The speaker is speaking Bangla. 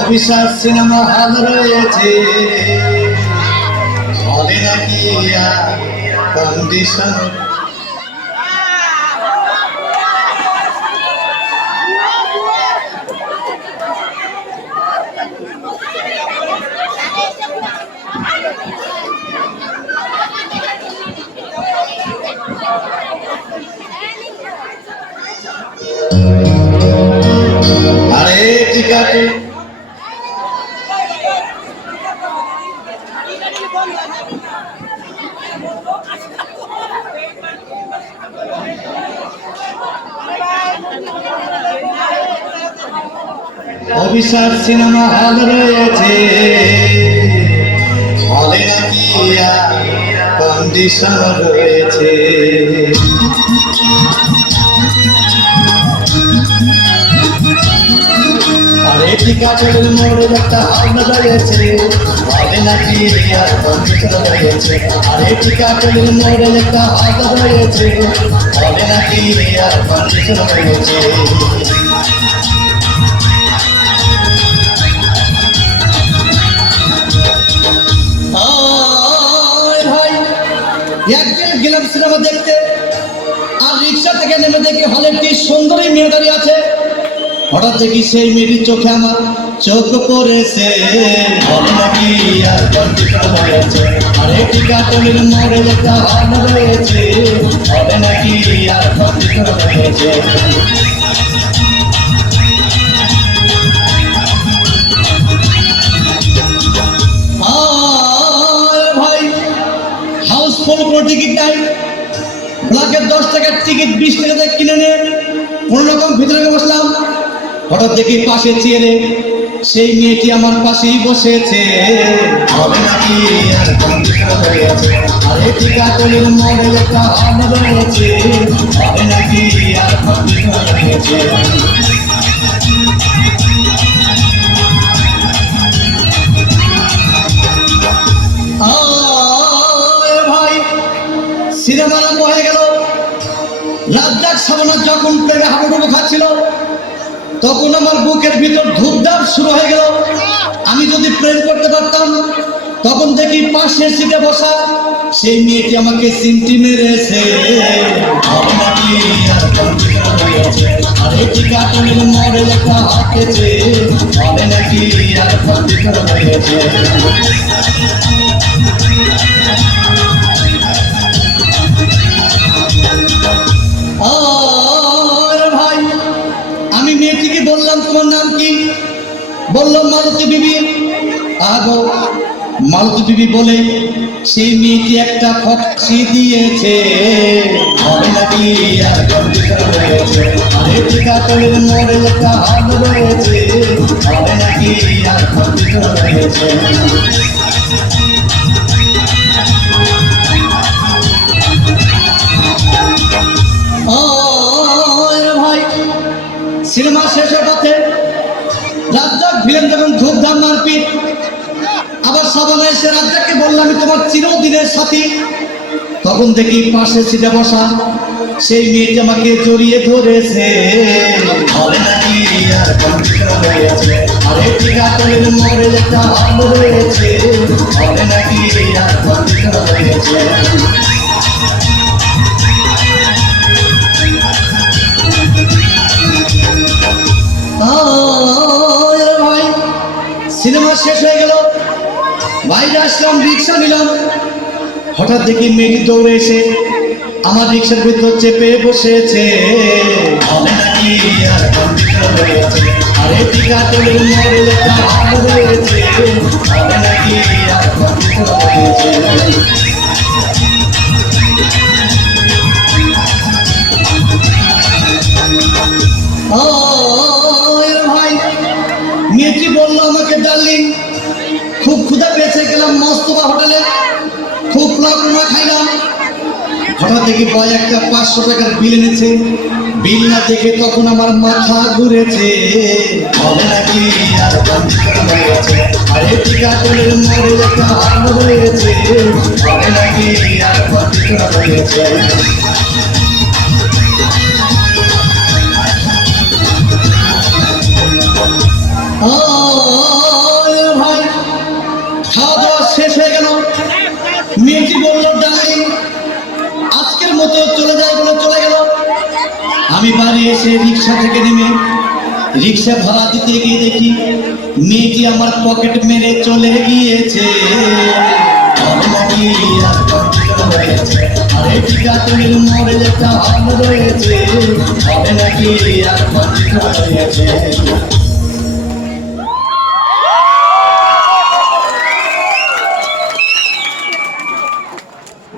অবিশ্বাস সিনেমা হল রয়েছে, হলে নাকি কন্ডিশন। আরে ঠিক আছে, অবিশ্বাস সিনেমা হল রয়েছে, হলে নাকি কন্ডিশন রয়েছে। আরে টিকাটের মোড়ে একটা হল রয়েছে, হলে নাকি কন্ডিশন রয়েছে। আরে টিকাটের মোড়ে একটা হল রয়েছে, হলে নাকি কন্ডিশন রয়েছে। একদিন গেলাম সিনেমা দেখতে, আর রিক্সা থেকে নেমে দেখি হলে একটি সুন্দরী মেয়ে দাঁড়িয়ে আছে। হঠাৎ দেখি সেই মেয়েটির চোখে আমার চোখ পড়েছে, হলে নাকি কন্ডিশন রয়েছে। আরে টিকাটলের মোড়ে একটা হল রয়েছে, হলে নাকি কন্ডিশন রয়েছে। টিকিট নাই, ব্লকের 10 টাকার টিকিট 20 টাকা কিনে নিয়ে কোনো রকম ভিতরে বসলাম। হঠাৎ দেখি পাশে চেয়ারে সেই মেয়েটি আমার পাশেই বসেছে, হবে নাকি কন্ডিশন রয়েছে। আরে টিকাটলের মোড়ে একটা হল রয়েছে, হবে নাকি কন্ডিশন রয়েছে। সিনেমা আরম্ভ হয়ে গেল। রাজ্জাক শাবানা যখন প্রেমে হাবুডুবু খাচ্ছিল, তখন আমার বুকের ভিতর ধূপধাপ শুরু হয়ে গেল। আমি যদি প্রেম করতে পারতাম, তখন দেখি পাশের সিটে বসা সেই মেয়েটি আমাকে সিমটি মেরেছে, হবে নাকি কন্ডিশন রয়েছে। আরে টিকাটলের মোড়ে একটা হাতেছে, হবে নাকি কন্ডিশন রয়েছে। ভাই, আমি মেয়েটিকে বললাম তোমার নাম কি? বলল মালতী বিবি। আগো মালতী বিবি বলে সেই মেয়েটি একটা ফক্সি দিয়েছে, হবে নাকি কন্ডিশন রয়েছে। আরে টিকাটলের মোড়ে একটা হল রয়েছে, হবে নাকি কন্ডিশন রয়েছে। সিনেমা শেষের পথে রাজ্জাক ভিলেন যখন ধূপধাম মারপিট, আবার শাবানা এসে রাজ্জাককে বলল আমি তোমার চিরদিনের সাথী। তখন দেখি পাশে সিটে বসা সেই মেয়েটি আমাকে জড়িয়ে ধরেছে, হবে নাকি কন্ডিশন রয়েছে। আরে টিকাটলের মোড়ে একটা হল রয়েছে, হবে নাকি কন্ডিশন রয়েছে। ভাই, সিনেমা শেষ হয়ে গেল, বাইরে আসলাম, রিক্সা নিলাম। হঠাৎ দেখি মেয়েটি দৌড়ে এসে আমার রিক্সার ভিতর চেপে বসেছে, হবে নাকি কন্ডিশন রয়েছে। আরে টিকাটলের মোড়ে একটা হল রয়েছে, হবে নাকি কন্ডিশন রয়েছে। ভাই, মেয়েটি বলল আমাকে ডার্লিং, খুব ক্ষুধা পেয়েছে, গেলাম মস্তফা হোটেলে, খুব পোলাও খাইলাম। হঠাৎ দেখি বয় একটা 500 টাকার বিল এনেছে। বিল না দেখে তখন আমার মাথা ঘুরেছে, হবে নাকি কন্ডিশন রয়েছে। আরে টিকাটলের মোড়ে একটা হল রয়েছে, হবে নাকি কন্ডিশন রয়েছে। ভাই খাওয়া দাওয়া শেষ হয়ে গেল। মেয়েটি বলল, ডার্লিং আজকের মতো চলে যায় বলে চলে গেল। আমি বাড়ি এসে রিক্সা থেকে নেমে রিক্সা ভাড়া দিতে গিয়ে দেখি মেয়েটি আমার পকেট মেরে চলে গিয়েছে। হবে নাকি আর কষ্ট হয়েছে, আরে টিকাতলির মোড়ে একটা হল রয়েছে, হবে নাকি আর কষ্ট হয়েছে।